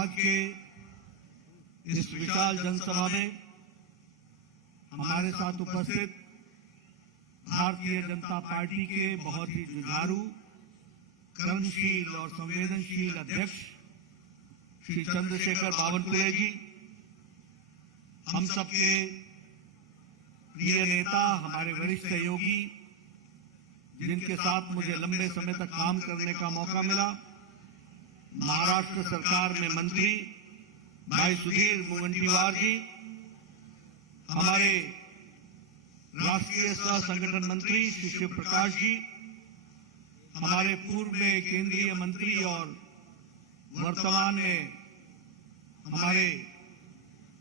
आज के इस विशाल जनसभा में हमारे साथ उपस्थित भारतीय जनता पार्टी के बहुत ही जुझारू, कर्मशील और संवेदनशील अध्यक्ष श्री चंद्रशेखर बावनकुळे जी, हम सबके प्रिय नेता, हमारे वरिष्ठ सहयोगी, जिनके साथ मुझे लंबे समय तक काम करने का मौका मिला, महाराष्ट्र सरकार में मंत्री भाई सुधीर मुनगंटीवार जी, हमारे राष्ट्रीय सह संगठन मंत्री श्री शिव प्रकाश जी, हमारे पूर्व में केंद्रीय मंत्री और वर्तमान में हमारे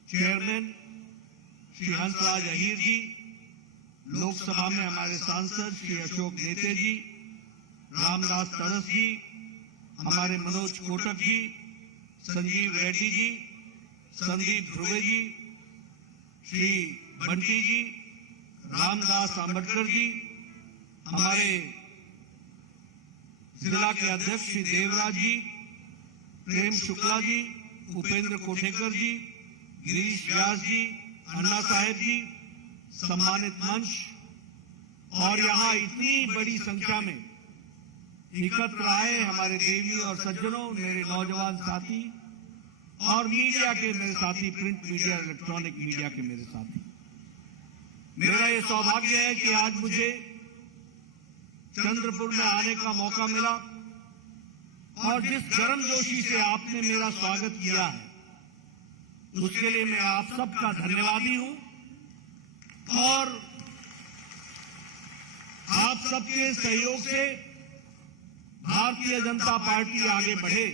चेयरमैन श्री हंसराज अहीर जी, लोकसभा में हमारे सांसद श्री अशोक नेते जी, रामदास तड़स जी, हमारे मनोज कोटक जी, संजीव रेड्डी जी, संदीप ध्रुवे जी, श्री बंटी जी, रामदास आंबेडकर जी, हमारे जिला के अध्यक्ष श्री देवराज जी, प्रेम शुक्ला जी, उपेंद्र कोठेकर जी, गिरीश व्यास जी, अन्ना साहेब जी, सम्मानित मंच और यहाँ इतनी बड़ी संख्या में एकत्र आए हमारे देवी और सज्जनों, मेरे नौजवान साथी और मीडिया के मेरे साथी, प्रिंट मीडिया, इलेक्ट्रॉनिक मीडिया के मेरे साथी, मेरा ये सौभाग्य है कि आज मुझे चंद्रपुर में आने का मौका मिला और जिस गर्मजोशी से आपने मेरा स्वागत किया है उसके लिए मैं आप सबका धन्यवादी हूं और आप सबके सहयोग से भारतीय जनता पार्टी आगे बढ़े,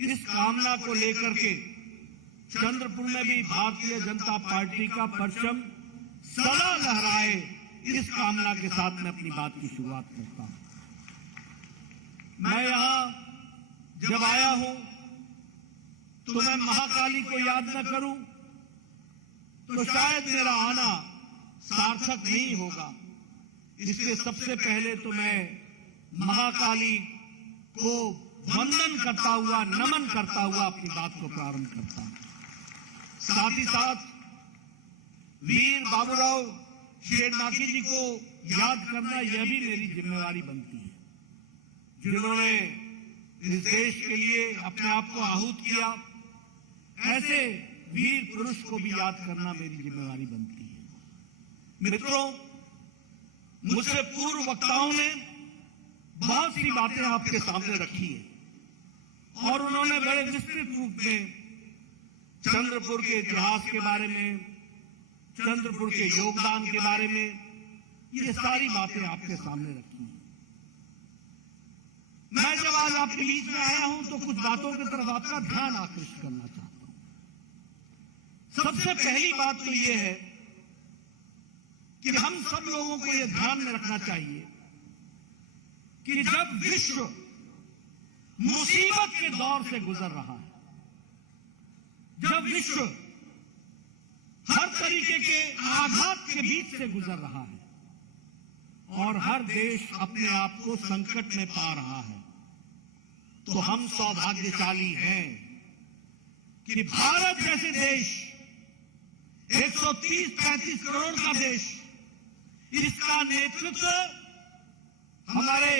इस कामना को लेकर के चंद्रपुर में भी भारतीय जनता पार्टी का परचम सदा लहराए, इस कामना के साथ मैं अपनी बात की शुरुआत करता हूं। मैं यहां जब आया हूं तो मैं महाकाली को याद न करूं तो शायद मेरा आना सार्थक नहीं होगा। इसलिए सबसे पहले तो मैं महाकाली को वंदन करता हुआ, नमन करता हुआ अपनी बात को प्रारंभ करता हूं। साथ ही साथ वीर बाबूराव शेरनाकी जी को याद करना यह भी मेरी जिम्मेवारी बनती है, जिन्होंने इस देश के लिए अपने आप को आहूत किया। ऐसे वीर पुरुष को भी याद करना मेरी जिम्मेवारी बनती है। मित्रों, मुझसे पूर्व वक्ताओं ने बहुत सी बातें आपके सामने रखी है और उन्होंने बड़े विस्तृत रूप में चंद्रपुर के इतिहास के बारे में, चंद्रपुर के योगदान के बारे में, ये सारी बातें आपके सामने रखी हैं। मैं जब आज आपके बीच में आया हूं तो कुछ बातों की तरफ आपका ध्यान आकृष्ट करना चाहता हूं। सबसे पहली बात तो यह है कि हम सब लोगों को यह ध्यान में रखना चाहिए कि जब विश्व मुसीबत के दौर से गुजर रहा है, जब विश्व हर तरीके के आघात के बीच से गुजर रहा है और हर देश अपने आप को संकट में पा रहा है, तो हम सौभाग्यशाली हैं कि भारत जैसे देश, 130-135 करोड़ का देश, इसका नेतृत्व हमारे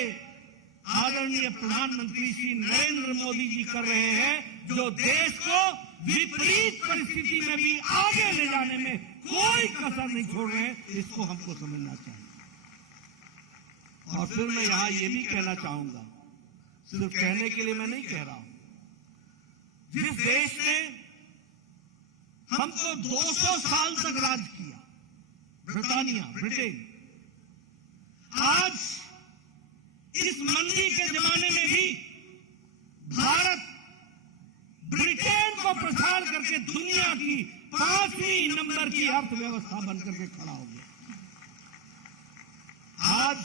आदरणीय प्रधानमंत्री श्री नरेंद्र मोदी जी कर रहे हैं, जो देश को विपरीत परिस्थिति में भी आगे ले जाने में कोई कसर नहीं छोड़ रहे हैं। इसको हमको समझना चाहिए। और फिर मैं यहां यह भी कहना चाहूंगा, सिर्फ कहने के लिए मैं नहीं कह रहा हूं, जिस देश ने हमको 200 साल तक राज किया, ब्रिटानिया, ब्रिटेन, आज इस मंदी के जमाने में भी भारत ब्रिटेन को प्रसार करके दुनिया की 5वीं नंबर की अर्थव्यवस्था बनकर के खड़ा हो गया। आज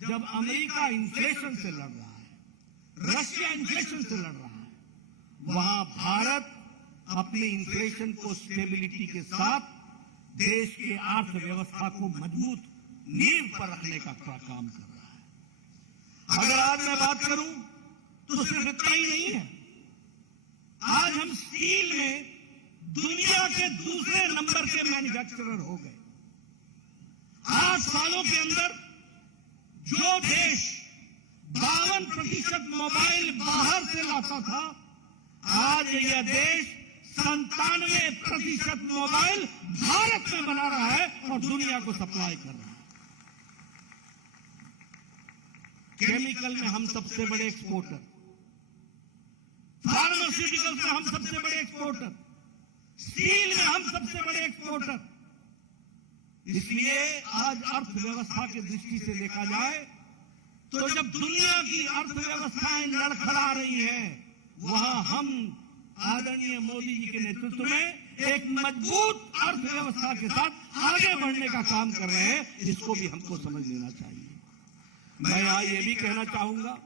जब अमेरिका इन्फ्लेशन से लड़ रहा है, रशिया इन्फ्लेशन से लड़ रहा है, वहां भारत अपने इन्फ्लेशन को स्टेबिलिटी के साथ देश की अर्थव्यवस्था को मजबूत नींव पर रखने का काम कर रहा है। अगर आज मैं बात करूं तो सिर्फ इतना ही नहीं है, आज हम स्टील में दुनिया के दूसरे नंबर के मैन्युफैक्चरर हो गए। 8 सालों के अंदर जो देश 52% मोबाइल बाहर से लाता था, आज यह देश 97% मोबाइल भारत में बना रहा है और दुनिया को सप्लाई कर रहा है। केमिकल में हम सबसे बड़े एक्सपोर्टर, फार्मास्यूटिकल्स में हम सबसे बड़े एक्सपोर्टर, स्टील में हम सबसे बड़े एक्सपोर्टर। इसलिए आज अर्थव्यवस्था की दृष्टि से देखा जाए तो जब दुनिया की अर्थव्यवस्थाएं लड़खड़ा रही हैं, वहां हम आदरणीय मोदी जी के नेतृत्व में एक मजबूत अर्थव्यवस्था के साथ आगे बढ़ने का काम कर रहे हैं। इसको भी हमको समझ लेना चाहिए। मैं यहां ये भी कहना चाहूंगा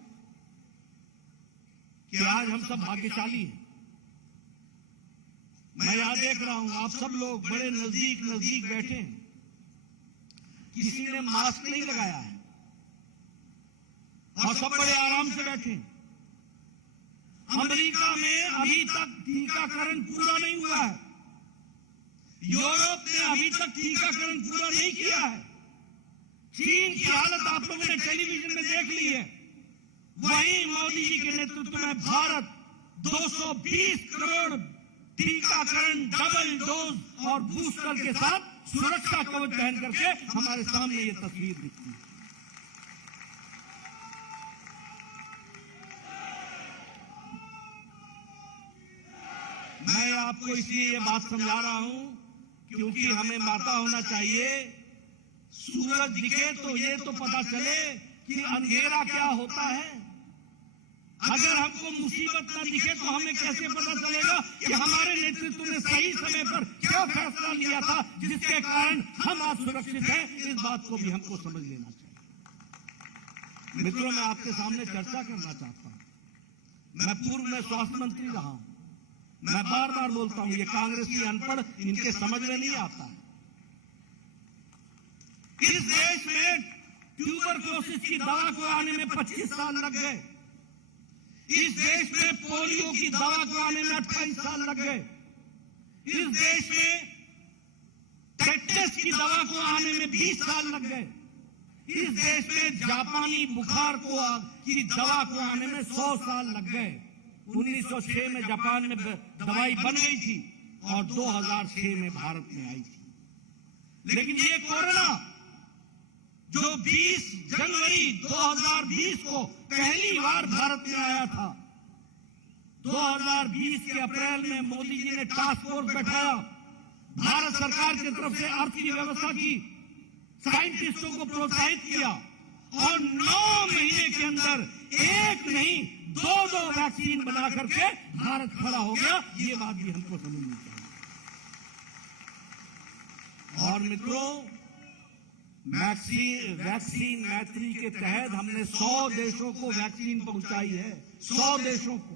कि आज हम सब भाग्यशाली हैं। मैं यहां देख रहा हूं आप सब लोग बड़े नजदीक नजदीक बैठे हैं, किसी ने मास्क नहीं लगाया है और सब बड़े आराम से बैठे हैं। अमेरिका में अभी तक टीकाकरण पूरा नहीं हुआ है, यूरोप ने अभी तक टीकाकरण पूरा नहीं किया है, चीन की हालत आप लोगों ने टेलीविजन में देख ली है। वहीं मोदी जी के नेतृत्व में भारत 220 करोड़ टीकाकरण डबल डोज और बूस्टर के साथ सुरक्षा कवच पहन करके हमारे सामने ये तस्वीर दिखती है। मैं आपको इसलिए ये बात समझा रहा हूं क्योंकि हमें माता होना चाहिए। सूरज दिखे तो ये तो पता चले कि अंधेरा क्या होता है। अगर हमको मुसीबत न दिखे तो हमें कैसे पता चलेगा कि हमारे नेतृत्व ने सही समय पर क्या फैसला लिया था जिसके कारण हम आज सुरक्षित हैं। इस बात को भी हमको समझ लेना चाहिए। मित्रों, मैं आपके सामने चर्चा करना चाहता हूं। मैं पूर्व में स्वास्थ्य मंत्री रहा हूं। मैं बार बार बोलता हूं, ये कांग्रेसी अनपढ़ इनके समझ में नहीं आता। इस देश में ट्यूबरक्लोसिस की दवा को आने में 25 साल लग गए। इस देश में पोलियो की दवा को आने में 28 साल लग गए। इस देश में टेटस की दवा को आने में 20 साल लग गए। इस देश में जापानी बुखार की दवा को आने में 100 साल लग गए। 1906 में जापान में दवाई बन गई थी और 2006 में भारत में आई थी। लेकिन ये कोरोना जो 20 जनवरी 2020 को पहली बार भारत में आया था, 2020 के अप्रैल में मोदी जी ने टास्क फोर्स बैठाया। भारत सरकार की तरफ से अर्थव्यवस्था की साइंटिस्टों को प्रोत्साहित किया और 9 महीने के अंदर एक नहीं 2 वैक्सीन बना करके भारत खड़ा हो गया। ये बात भी हमको समझनी चाहिए। और मित्रों, वैक्सीन मैत्री के तहत हमने 100 देशों को वैक्सीन पहुंचाई है, 100 देशों को,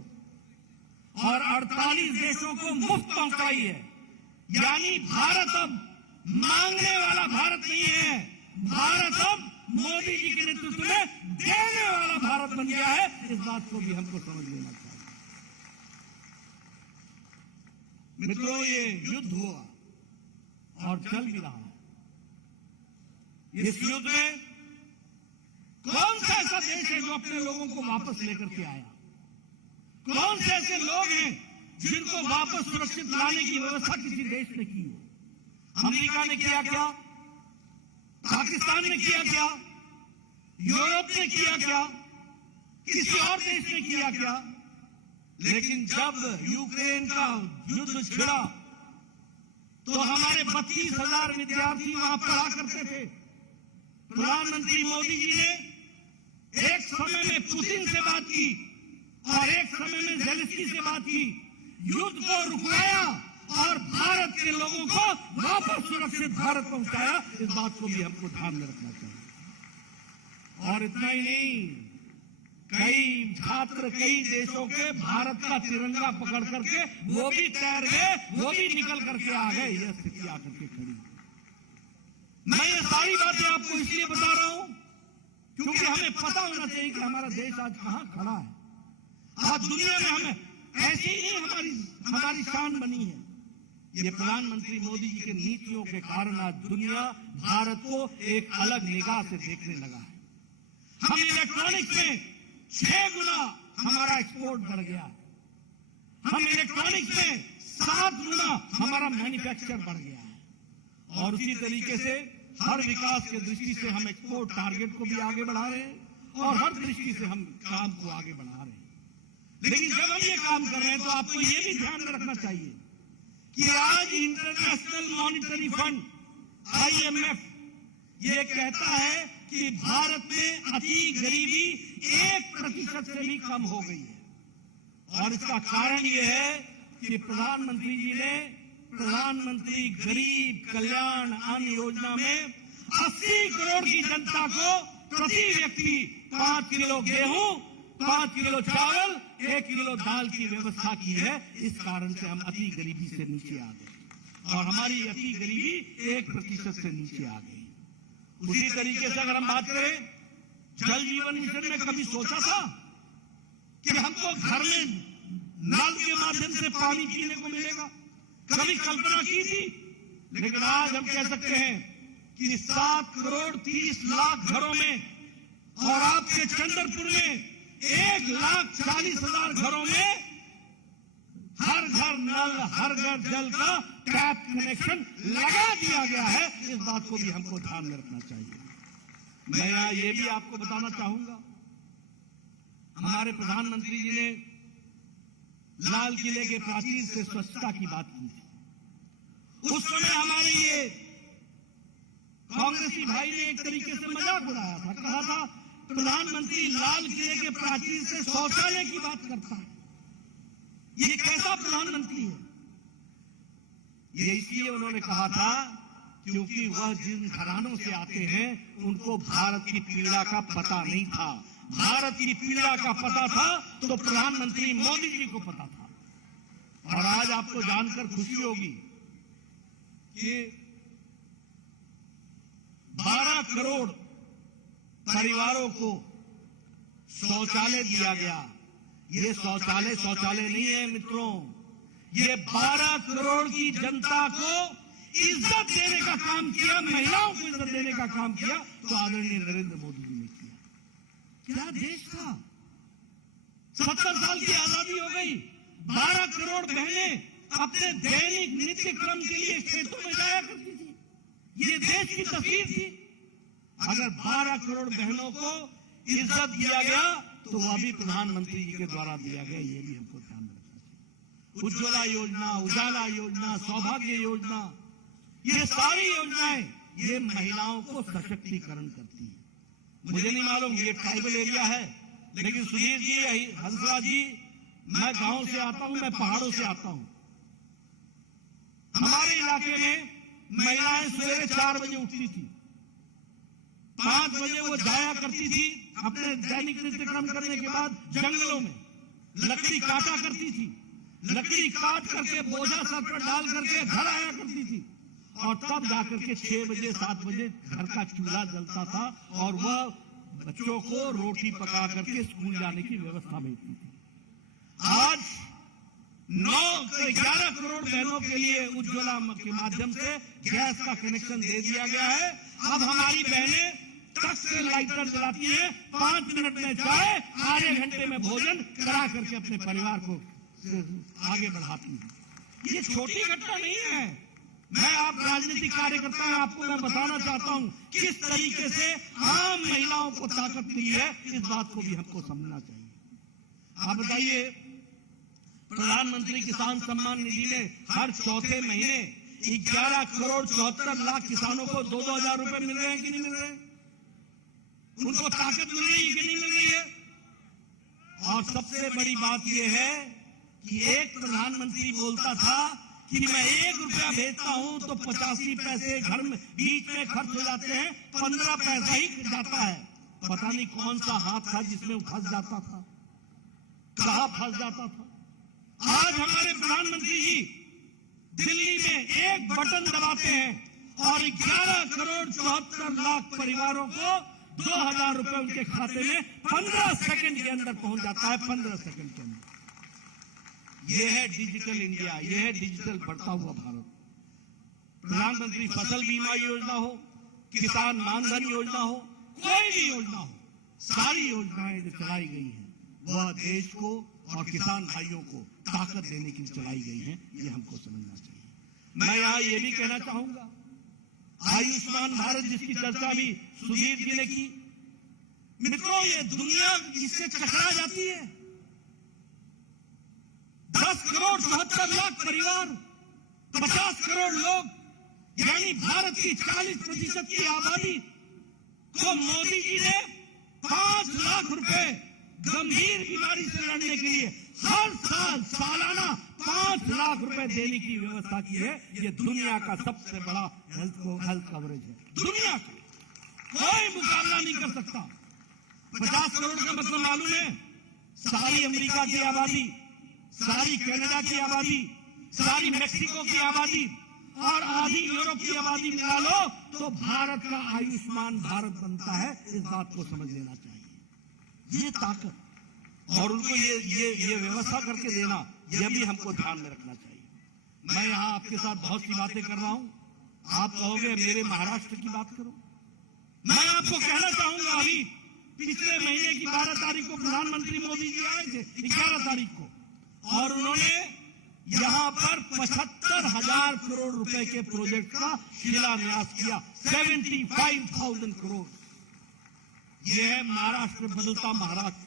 और 48 देशों को मुफ्त पहुंचाई है। यानी भारत अब मांगने वाला भारत नहीं है, भारत अब मोदी जी के नेतृत्व में देने वाला भारत बन गया है। इस बात को भी हमको समझ लेना चाहिए। मित्रों, ये युद्ध हुआ और चल भी रहा है। इस युद्ध में कौन सा ऐसा देश है जो अपने लोगों को वापस लेकर के आया? कौन से ऐसे लोग हैं जिनको वापस सुरक्षित लाने की व्यवस्था किसी देश ने की हो? अमेरिका ने किया क्या? पाकिस्तान ने किया क्या? यूरोप ने किया क्या? किसी और देश ने किया क्या? लेकिन जब यूक्रेन का युद्ध छिड़ा तो हमारे 32,000 विद्यार्थी वहां पढ़ा करते थे। प्रधानमंत्री मोदी जी ने एक समय में पुतिन से बात की और एक समय में ज़ेलेंस्की से बात की, युद्ध को रुकवाया और भारत के लोगों को वापस सुरक्षित भारत पहुंचाया। इस बात को भी हमको ध्यान में रखना चाहिए। और इतना ही नहीं, कई छात्र कई देशों के भारत का तिरंगा पकड़ करके वो भी तैर गए, वो भी निकल करके आ गए। यह स्थिति आकर के खड़ी। मैं ये सारी बातें आपको इसलिए बता रहा हूं क्योंकि हमें पता होना चाहिए कि हमारा देश आज कहां खड़ा है। आज दुनिया में हमें ऐसी ही हमारी शान बनी है। ये प्रधानमंत्री मोदी जी के नीतियों के कारण आज दुनिया भारत को एक अलग निगाह से देखने लगा है। हम इलेक्ट्रॉनिक्स में 6 गुना हमारा एक्सपोर्ट बढ़ गया। हम इलेक्ट्रॉनिक्स में 7 गुना हमारा मैन्युफैक्चर बढ़ गया है। और उसी तरीके से हर विकास के दृष्टि से हम एक्सपोर्ट टारगेट को भी आगे बढ़ा रहे हैं और हर दृष्टि से हम काम को आगे बढ़ा रहे हैं। लेकिन जब हम ये काम कर रहे हैं तो आपको ये भी ध्यान में रखना चाहिए कि आज इंटरनेशनल मॉनिटरी फंड IMF ये कहता है कि भारत में अति गरीबी 1% से भी कम हो गई है। और इसका कारण ये है कि प्रधानमंत्री जी ने प्रधानमंत्री गरीब कल्याण अन्न योजना में 80 करोड़ की जनता को प्रति व्यक्ति 5 किलो गेहूं, 5 किलो चावल, 1 किलो दाल की व्यवस्था की है। इस कारण से हम अति गरीबी से नीचे आ गए और हमारी अति गरीबी 1% से नीचे आ गई। उसी तरीके से अगर हम बात करें जल जीवन मिशन में कभी सोचा था कि हमको घर में नल के माध्यम से पानी पीने को मिलेगा? कभी कल्पना की थी? लेकिन आज हम कह सकते हैं कि 7 करोड़ 30 लाख घरों में और आपके चंद्रपुर में 1,40,000 घरों में हर घर नल, हर घर जल का टैप कनेक्शन लगा दिया गया है। इस बात को भी हमको ध्यान में रखना चाहिए। मैं यहाँ ये भी आपको बताना चाहूंगा, हमारे प्रधानमंत्री जी ने लाल किले के प्राचीर से स्वच्छता की बात की थी। उस समय हमारे ये कांग्रेसी भाई ने एक तरीके से मजाक उड़ाया था, कहा था प्रधानमंत्री लाल किले के प्राचीर से शौचालय की बात करता है, ये कैसा प्रधानमंत्री है? ये इसलिए उन्होंने कहा था क्योंकि वह जिन घरानों से आते हैं उनको भारत की पीड़ा का पता नहीं था। भारत की पीड़ा का पता था तो प्रधानमंत्री मोदी जी को पता था। और आज आपको जानकर खुशी होगी कि 12 करोड़ परिवारों को शौचालय दिया गया। ये शौचालय नहीं है मित्रों, ये 12 करोड़ की जनता को इज्जत देने का काम किया, महिलाओं को इज्जत देने का काम किया तो आदरणीय नरेंद्र मोदी जी ने किया। क्या देश था? 70 साल की आजादी हो गई, 12 करोड़ बहनें अपने दैनिक नित्य क्रम के लिए खेतों में जाया करती थी। ये देश की तस्वीर थी। अगर 12 करोड़ बहनों को इज्जत दिया गया तो वह भी प्रधानमंत्री जी के द्वारा दिया गया, ये भी हमको ध्यान में रखना चाहिए। उज्ज्वला योजना, उजाला योजना, सौभाग्य योजना, ये सारी योजनाएं ये महिलाओं को सशक्तिकरण करती है। मुझे नहीं मालूम ये ट्राइबल एरिया है, लेकिन सुधीर जी, हंसराज जी, मैं गांव से आता हूं, मैं पहाड़ों से आता हूं। हमारे इलाके में महिलाएं सवेरे 4 बजे उठती थी, 5 बजे वो जाया करती थी अपने दैनिक नित्यक्रम करने के बाद जंगलों में लकड़ी काटा करती थी। लकड़ी काट करके बोझा सर पर डाल करके घर आया करती थी और तब जाकर के 6 बजे 7 बजे घर का चूल्हा जलता था और वह बच्चों को रोटी पका करके स्कूल जाने की व्यवस्था भेजती थी। आज 11 करोड़ बहनों के लिए उज्ज्वला के माध्यम से गैस का कनेक्शन दे दिया गया है। अब हमारी बहनें टच से लाइटर जलाती है, 5 मिनट में चाय, आधे घंटे में भोजन करा करके अपने परिवार को आगे बढ़ाती है। ये छोटी घटना नहीं है। मैं आप राजनीतिक कार्यकर्ता हैं, आपको मैं बताना चाहता हूं किस तरीके से आम महिलाओं को ताकत मिली है। इस बात को भी हमको समझना चाहिए। आप बताइए, प्रधानमंत्री किसान सम्मान निधि में हर चौथे महीने 11 करोड़ 74 लाख किसानों को 2-2 हजार रुपए मिल रहे हैं कि नहीं मिल रहे हैं? उनको ताकत मिल रही है कि नहीं मिल रही है? और सबसे बड़ी बात यह है कि एक प्रधानमंत्री बोलता था कि मैं 1 रुपया भेजता हूं तो 85 पैसे घर में बीच में खर्च हो जाते हैं, 15 पैसा ही जाता है। पता नहीं कौन सा हाथ था जिसमें वो फंस जाता था, कहां फंस जाता था। आज हमारे प्रधानमंत्री जी दिल्ली में एक बटन दबाते हैं और 11 करोड़ 74 लाख परिवारों को 2,000 रुपए उनके खाते में 15 सेकंड के अंदर पहुंच जाता है। 15 सेकंड के अंदर ये है डिजिटल इंडिया, ये है डिजिटल बढ़ता हुआ भारत। प्रधानमंत्री फसल बीमा योजना हो, किसान मानधन योजना हो, कोई भी योजना हो, सारी योजनाएं जो चलाई गई हैं वह देश को और किसान भाइयों को ताकत देने के लिए चलाई गई हैं, ये हमको समझना चाहिए। मैं यहाँ ये भी कहना चाहूंगा, आयुष्मान भारत जिसकी चर्चा भी सुधीर जी ने की, मित्रों ये दुनिया इससे टकरा जाती है। 10 करोड़ 74 लाख परिवार, 50 करोड़ लोग, यानी भारत की 40% की आबादी को मोदी जी ने 5 लाख रुपए गंभीर बीमारी से लड़ने के लिए हर साल सालाना 5 लाख रुपए देने की व्यवस्था की है। ये दुनिया का सबसे बड़ा हेल्थ कवरेज है। दुनिया का कोई मुकाबला नहीं कर सकता। 50 करोड़ का मतलब मालूम है, सारी अमेरिका की आबादी, सारी कनाडा की आबादी, सारी मेक्सिको की आबादी और आधी यूरोप की आबादी मिला लो तो भारत का आयुष्मान भारत बनता है। इस बात को समझ लेना चाहिए। ये ताकत और उनको ये व्यवस्था करके देना, यह भी हमको ध्यान में रखना चाहिए। मैं यहाँ आपके साथ बहुत सी बातें कर रहा हूँ, आप कहोगे मेरे महाराष्ट्र की बात करो। मैं आपको कहना चाहूंगा, अभी पिछले महीने की 12 तारीख को प्रधानमंत्री मोदी जी आए थे, 11 तारीख को, और उन्होंने यहां पर 75,000 करोड़ रुपए के प्रोजेक्ट का शिलान्यास किया। 75,000 करोड़। यह है महाराष्ट्र, बदलता महाराष्ट्र।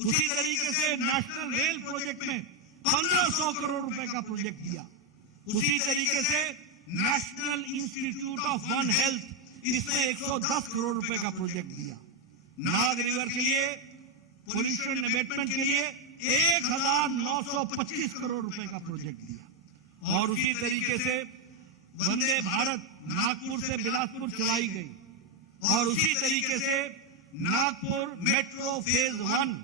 उसी तरीके से नेशनल रेल प्रोजेक्ट में 1500 करोड़ रुपए का प्रोजेक्ट दिया। उसी तरीके से national institute of one health, इसमें 110 करोड़ रुपए का प्रोजेक्ट दिया। नाग रिवर के लिए, पोल्यूशन अबेटमेंट के लिए 1925 करोड़ रुपए का प्रोजेक्ट दिया। और उसी तरीके से वंदे भारत नागपुर से बिलासपुर चलाई गई, और उसी तरीके से नागपुर मेट्रो फेज 1,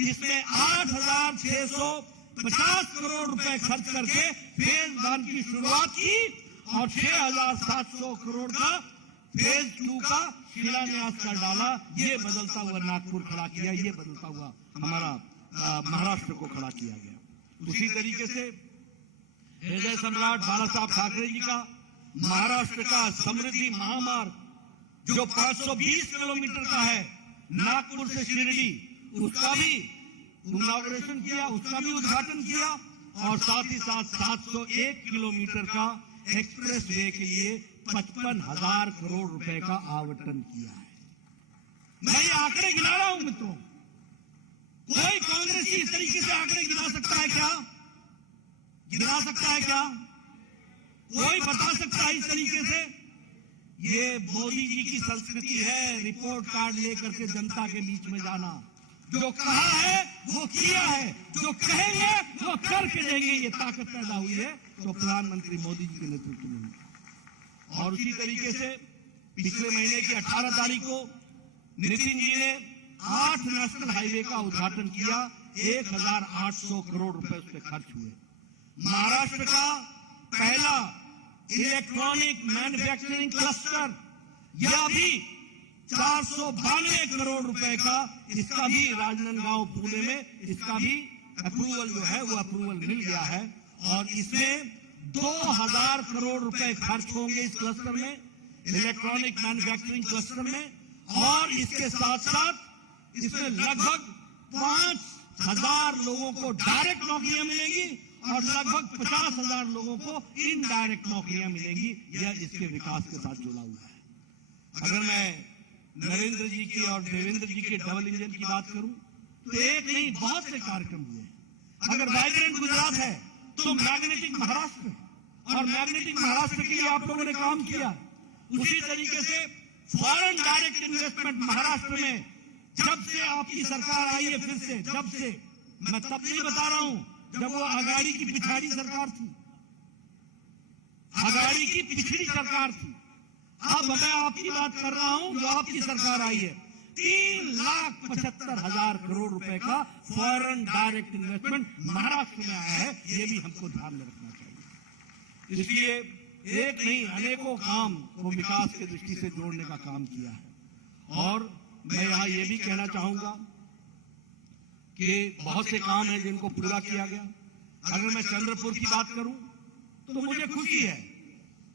इसमें 8,650 करोड़ रुपए खर्च करके फेज 1 की शुरुआत की और 6,700 करोड़ का फेज 2 का शिलान्यास कर डाला। ये बदलता हुआ नागपुर खड़ा किया, ये बदलता हुआ हमारा महाराष्ट्र को खड़ा किया गया। उसी तरीके से हृदय सम्राट बाला साहब ठाकरे जी का महाराष्ट्र का समृद्धि महामार्ग, जो 520 किलोमीटर का है, नागपुर से शिरडी, उसका भी इनॉग्रेशन किया, उसका भी उद्घाटन किया, और साथ ही साथ 701 किलोमीटर का एक्सप्रेस वे के लिए 55,000 करोड़ रुपए का आवंटन किया है। मैं ये आंकड़े गिना रहा हूं मित्रों। कोई कांग्रेसी इस तरीके से आंकड़े गिना सकता है क्या? गिना सकता है क्या? कोई बता सकता है इस तरीके से? ये मोदी जी की संस्कृति है, रिपोर्ट कार्ड लेकर के जनता के बीच में जाना। जो कहा है वो किया है, जो कहेंगे वो करके देंगे। ये ताकत पैदा हुई है तो प्रधानमंत्री मोदी जी के नेतृत्व में हुई। और उसी तरीके से पिछले महीने की 18 तारीख को नितिन जी ने 8 नेशनल हाईवे का उद्घाटन किया। 1,800 करोड़ रुपए उस पर खर्च हुए। महाराष्ट्र का पहला इलेक्ट्रॉनिक मैन्युफैक्चरिंग क्लस्टर, यह भी 492 करोड़ रुपए का, इसका भी राजनांदगांव पुणे में इसका भी अप्रूवल जो है वो अप्रूवल मिल गया है। और इसमें 2,000 करोड़ रुपए खर्च होंगे इस क्लस्टर में, इलेक्ट्रॉनिक मैन्युफैक्चरिंग क्लस्टर में। और इसके साथ साथ इसमें लगभग 5,000 लोगों को डायरेक्ट नौकरियां मिलेंगी और लगभग 50,000 लोगों को इनडायरेक्ट नौकरियां मिलेंगी। यह इसके विकास के साथ जुड़ा हुआ है। अगर मैं नरेंद्र जी की और देवेंद्र जी के डबल इंजन की बात करूं तो एक नहीं बहुत से कार्यक्रम हुए। अगर वाइब्रेंट गुजरात है तो मैग्नेटिक महाराष्ट्र है, और मैग्नेटिक महाराष्ट्र के लिए आप लोगों ने काम किया। उसी तरीके से फॉरेन डायरेक्ट इन्वेस्टमेंट महाराष्ट्र में जब से आपकी सरकार आई है, फिर से जब से, मैं तब नहीं बता रहा हूं जब वो आघाड़ी की पिछाड़ी सरकार थी, आघाड़ी की पिछड़ी सरकार थी। अब मैं आपकी बात कर रहा हूं जो आपकी सरकार आई है। 3,75,000 करोड़ रुपए का फॉरेन डायरेक्ट इन्वेस्टमेंट महाराष्ट्र में आया है। ये भी हमको ध्यान में रखना चाहिए। इसलिए एक नहीं अनेकों काम को विकास की दृष्टि से जोड़ने का काम किया है। और मैं यहां ये भी कहना चाहूंगा कि बहुत से काम हैं जिनको पूरा किया गया। अगर मैं चंद्रपुर की बात करूं तो मुझे खुशी है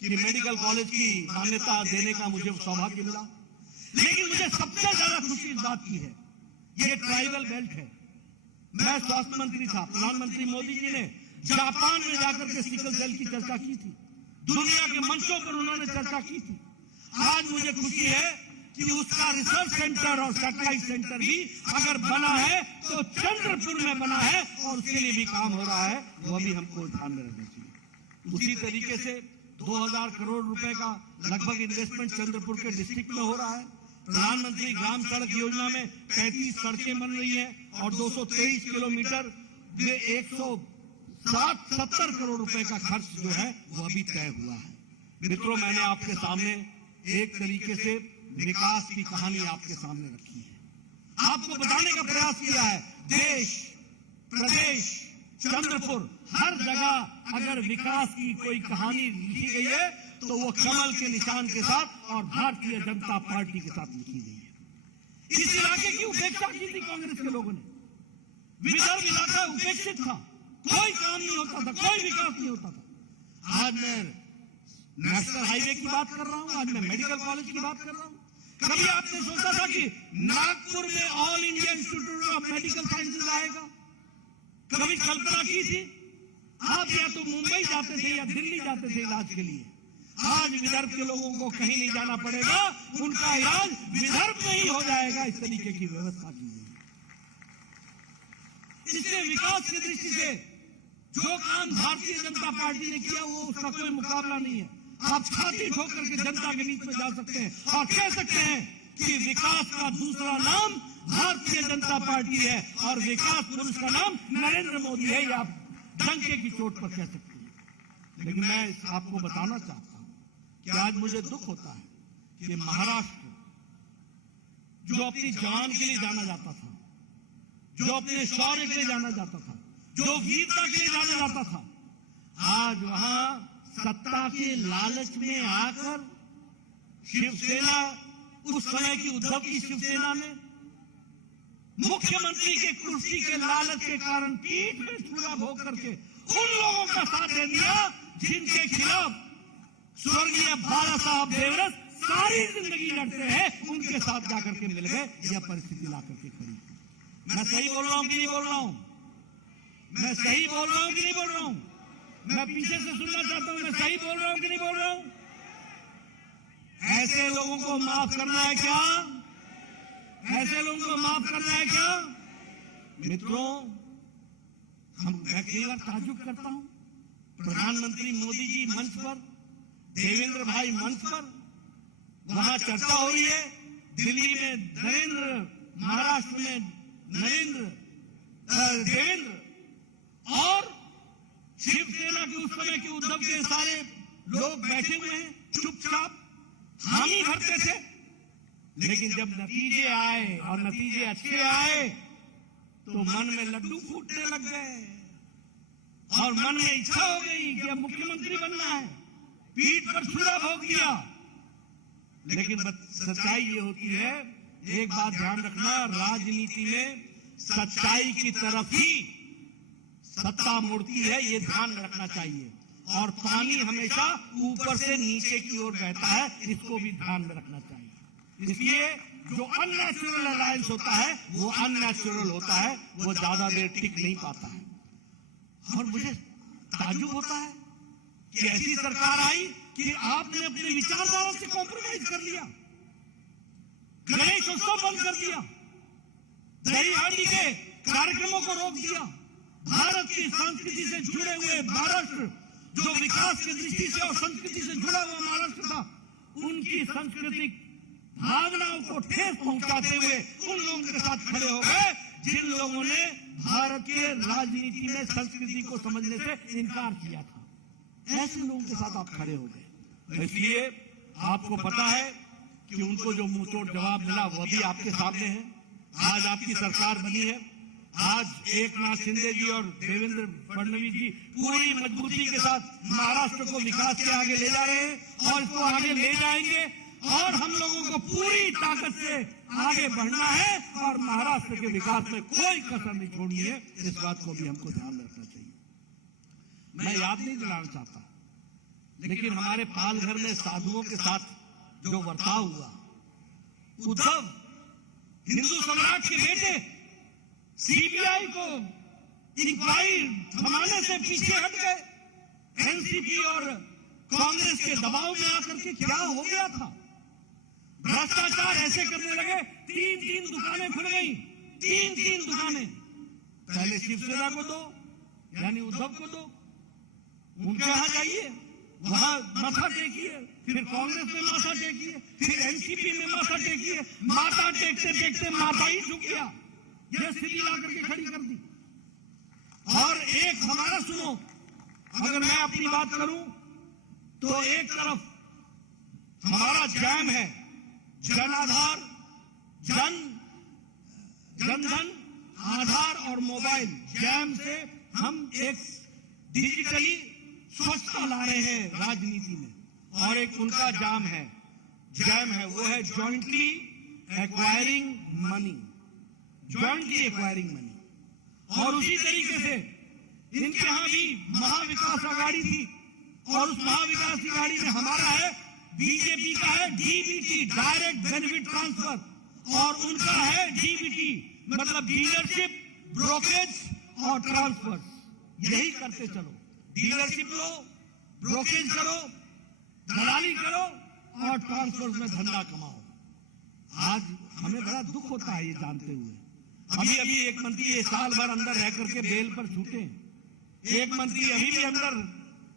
कि मेडिकल कॉलेज की मान्यता देने का मुझे सौभाग्य मिला। लेकिन मुझे सबसे ज्यादा खुशी इस बात की है, ये ट्राइबल बेल्ट है। मैं स्वास्थ्य मंत्री था, प्रधानमंत्री मोदी जी ने जापान में जाकर के सिकल सेल की चर्चा की थी, दुनिया के मंचों पर उन्होंने चर्चा की थी। आज मुझे खुशी है कि उसका रिसर्च सेंटर और सैटेलाइट सेंटर भी अगर बना है तो चंद्रपुर में बना है और उसके लिए भी काम हो रहा है, वो भी हमको ध्यान में रखना चाहिए। उसी तरीके से 2000 करोड़ रुपए का लगभग इन्वेस्टमेंट चंद्रपुर के डिस्ट्रिक्ट में हो रहा है। प्रधानमंत्री ग्राम सड़क योजना में 35 सड़कें बन रही हैं और 223 किलोमीटर में 170 करोड़ रुपए का खर्च जो है वो अभी तय हुआ है। मित्रों, मैंने आपके सामने एक तरीके से विकास की कहानी आपके सामने रखी है, आपको बताने का प्रयास किया है। देश, प्रदेश, चंद्रपुर, हर जगह अगर विकास की कोई कहानी लिखी गई है तो वो कमल के निशान के साथ और भारतीय जनता पार्टी के साथ लिखी गई है। इस इलाके की उपेक्षा की थी कांग्रेस के लोगों ने। विदर्भ इलाका उपेक्षित था, कोई काम नहीं होता था, कोई विकास नहीं होता था। आज मैं नेशनल हाईवे की बात कर रहा हूं, आज मैं मेडिकल कॉलेज की बात कर रहा हूं। कभी आपने सोचा था कि नागपुर में all India institute of medical sciences आएगा? कभी कल्पना की थी? आप या तो मुंबई जाते थे या दिल्ली जाते थे इलाज के लिए। आज विदर्भ के लोगों को कहीं नहीं जाना पड़ेगा, उनका इलाज विदर्भ में ही हो जाएगा। इस तरीके की व्यवस्था की गई। इसलिए विकास की दृष्टि से जो काम भारतीय जनता पार्टी ने किया वो उसका कोई मुकाबला नहीं है। आप छाती ठोक करके जनता के बीच में जा सकते हैं और कह सकते हैं कि विकास का दूसरा नाम भारतीय जनता पार्टी है और विकास पुरुष का नाम नरेंद्र मोदी है। ये आप डंके की चोट पर कह सकते हैं। लेकिन मैं आपको बताना चाहता हूं कि आज मुझे दुख होता है कि महाराष्ट्र, जो अपनी जान के लिए जाना जाता था, जो अपने शौर्य के लिए जाना जाता था, जो वीरता के लिए जाना जाता था, आज वहां सत्ता के लालच में आकर शिवसेना, उस समय की उद्धव की शिवसेना ने मुख्यमंत्री के कुर्सी के लालच के कारण पीठ में छुरा भोग करके उन लोगों का साथ दे दिया जिनके खिलाफ स्वर्गीय बाला साहब देवरस सारी जिंदगी लड़ते हैं, उनके साथ जाकर के मिल गए। यह परिस्थिति ला करके खड़ी। मैं सही बोल रहा हूं कि नहीं बोल रहा हूं? मैं सही बोल रहा हूं कि नहीं बोल रहा हूं? मैं पीछे से सुनना चाहता हूं, मैं सही बोल रहा हूं कि नहीं बोल रहा हूं? ऐसे लोगों को माफ करना है क्या? ऐसे लोगों को माफ करना है क्या? मित्रों, मैं कई बार ताज्जुब करता हूं, प्रधानमंत्री मोदी जी मंच पर, देवेंद्र भाई मंच पर, वहां चर्चा हो रही है। दिल्ली में नरेंद्र, महाराष्ट्र में देवेंद्र और शिवसेना के उस समय के उद्धव के सारे लोग बैठे हुए हैं, चुपचाप हामी भरते थे। लेकिन जब नतीजे आए और नतीजे अच्छे आए तो मन में लड्डू फूटने लग गए और मन में इच्छा हो गई कि अब मुख्यमंत्री बनना है। पीठ पर छुरा भोग दिया। लेकिन सच्चाई ये होती है, एक बात ध्यान रखना, राजनीति में सच्चाई की तरफ ही सत्ता मुड़ती है, ये ध्यान रखना चाहिए। और पानी हमेशा ऊपर से नीचे की ओर बहता है, इसको भी ध्यान में रखना चाहिए। इसलिए जो अननेचुरल अलायंस होता है वो अननेचुरल होता है, वो ज्यादा देर टिक नहीं पाता है। और मुझे ताज्जुब होता है कि ऐसी सरकार आई कि आपने अपने विचारधारा से कॉम्प्रोमाइज कर लिया, गणेश उत्सव बंद कर दिया, दही हांडी के कार्यक्रमों को रोक दिया। भारत की संस्कृति से जुड़े हुए महाराष्ट्र, जो विकास की दृष्टि से और संस्कृति से जुड़ा हुआ महाराष्ट्र था, उनकी सांस्कृतिक भावनाओं को ठेस पहुंचाते हुए उन लोगों के साथ खड़े हो गए जिन लोगों ने भारत के राजनीति में संस्कृति को समझने से इनकार किया था। ऐसे लोगों के साथ आप खड़े हो गए। इसलिए आपको पता है कि उनको जो मुंहतोड़ जवाब मिला वो भी आपके सामने है। आज आपकी सरकार बनी है। आज एकनाथ शिंदे जी और देवेंद्र फडणवीस जी पूरी मजबूती के साथ महाराष्ट्र को विकास के आगे ले जा रहे हैं और इसको आगे ले जाएंगे। और हम लोगों को पूरी ताकत से आगे बढ़ना है और महाराष्ट्र के विकास में कोई कसर नहीं छोड़नी है। इस बात को भी हमको ध्यान रखना चाहिए। मैं याद नहीं दिलाना चाहता, लेकिन हमारे पालघर में साधुओं के साथ जो बर्ताव हुआ, उद्धव हिंदू सम्राट के बेटे सीबीआई को इंक्वायरी थमाने से पीछे हट गए। एनसीपी और कांग्रेस के दबाव में आकर के क्या हो गया था, भ्रष्टाचार ऐसे करने लगे, 3-3 दुकानें खुल गई, 3-3 दुकानें। पहले शिवसेना को दो, यानी उद्धव को दो, उनके यहां जाइए, वहां माथा टेकिए, फिर कांग्रेस में माथा टेकिए, फिर एनसीपी में माथा टेकिए। माथा टेकते टेकते माथा ही झुक गया, यह स्थिति ला करके खड़ी कर दी। और एक हमारा सुनो, अगर मैं अपनी बात करूं तो एक तरफ हमारा जैम है, जन आधार, जनधन आधार और मोबाइल, जैम से हम एक डिजिटली स्वच्छता ला रहे हैं राजनीति में। और एक उनका जैम है, वो है jointly acquiring money, jointly acquiring money. और उसी तरीके से इनके यहां भी महाविकास आघाड़ी थी, और उस महाविकास आघाड़ी में हमारा है, बीजेपी का है डीबीटी, डायरेक्ट बेनिफिट ट्रांसफर, और उनका है डीबीटी, मतलब डीलरशिप, ब्रोकेज और ट्रांसफर। यही करते चलो, डीलरशिप लो, ब्रोकेज करो, दलाली करो और ट्रांसफर में धंधा कमाओ। आज हमें बड़ा दुख होता है ये जानते हुए, अभी एक मंत्री ये साल भर अंदर रह करके बेल पर छूटे, एक मंत्री अभी भी अंदर,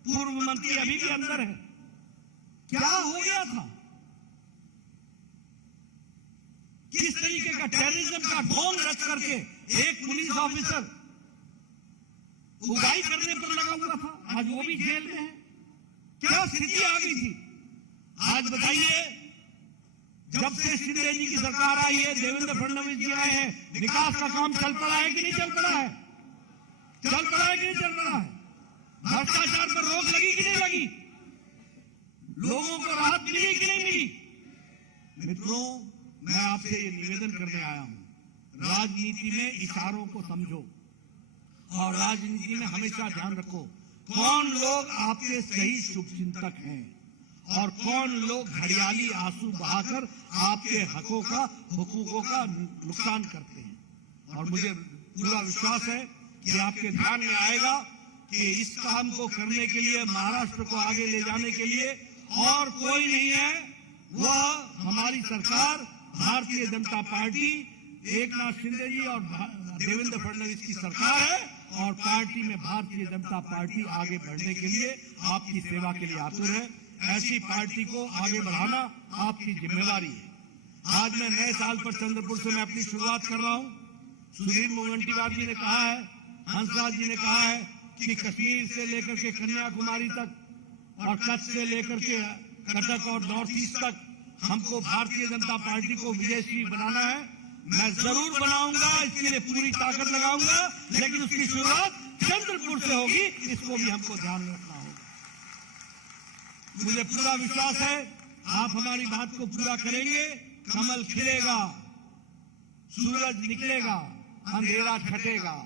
पूर्व मंत्री अभी भी अंदर है। क्या हो गया था, किस तरीके का टेररिज्म का ढोंग रच करके एक पुलिस ऑफिसर उगाई करने पर लगा हुआ था, आज वो भी जेल में है। क्या स्थिति आ गई थी। आज बताइए, जब से शिंदे जी की सरकार आई है, देवेंद्र फडणवीस जी आए हैं, विकास का काम चल पड़ा है कि नहीं चल पड़ा है, चल पड़ा है कि नहीं चल पड़ा है, भ्रष्टाचार पर रोक लगी कि नहीं लगी, लोगों को राहत मिली कि नहीं मिली। मित्रों, मैं आपसे ये निवेदन करने आया हूं, राजनीति में इशारों को समझो और राजनीति में हमेशा ध्यान रखो कौन लोग आपके सही शुभचिंतक हैं और कौन लोग घड़ियाली आंसू बहाकर आपके हुकूकों का नुकसान करते हैं। और मुझे पूरा विश्वास है कि आपके ध्यान में आएगा कि इस काम को करने के लिए, महाराष्ट्र को आगे ले जाने के लिए और कोई नहीं है, वह हमारी सरकार, भारतीय जनता पार्टी, एकनाथ शिंदे जी और देवेंद्र फडणवीस की सरकार है। और पार्टी में भारतीय जनता पार्टी आगे बढ़ने के लिए, आपकी सेवा के लिए आतुर है। ऐसी पार्टी को आगे बढ़ाना आपकी जिम्मेवारी है। आज मैं नए साल पर चंद्रपुर से मैं अपनी शुरुआत कर रहा हूं। सुधीर मुनगंटीवार जी ने कहा है, हंसराज जी ने कहा है कि कश्मीर से लेकर के कन्याकुमारी तक और कच्छ से लेकर के कटक और नॉर्थ ईस्ट तक हमको भारतीय जनता पार्टी को विजयश्री बनाना है। मैं जरूर बनाऊंगा, इसके लिए पूरी ताकत लगाऊंगा, लेकिन उसकी शुरुआत चंद्रपुर से होगी, इसको भी हमको ध्यान में रखना होगा। मुझे पूरा विश्वास है आप हमारी बात को पूरा करेंगे। कमल खिलेगा, सूरज निकलेगा, अंधेरा छटेगा,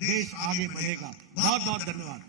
देश आगे बढ़ेगा। बहुत बहुत धन्यवाद।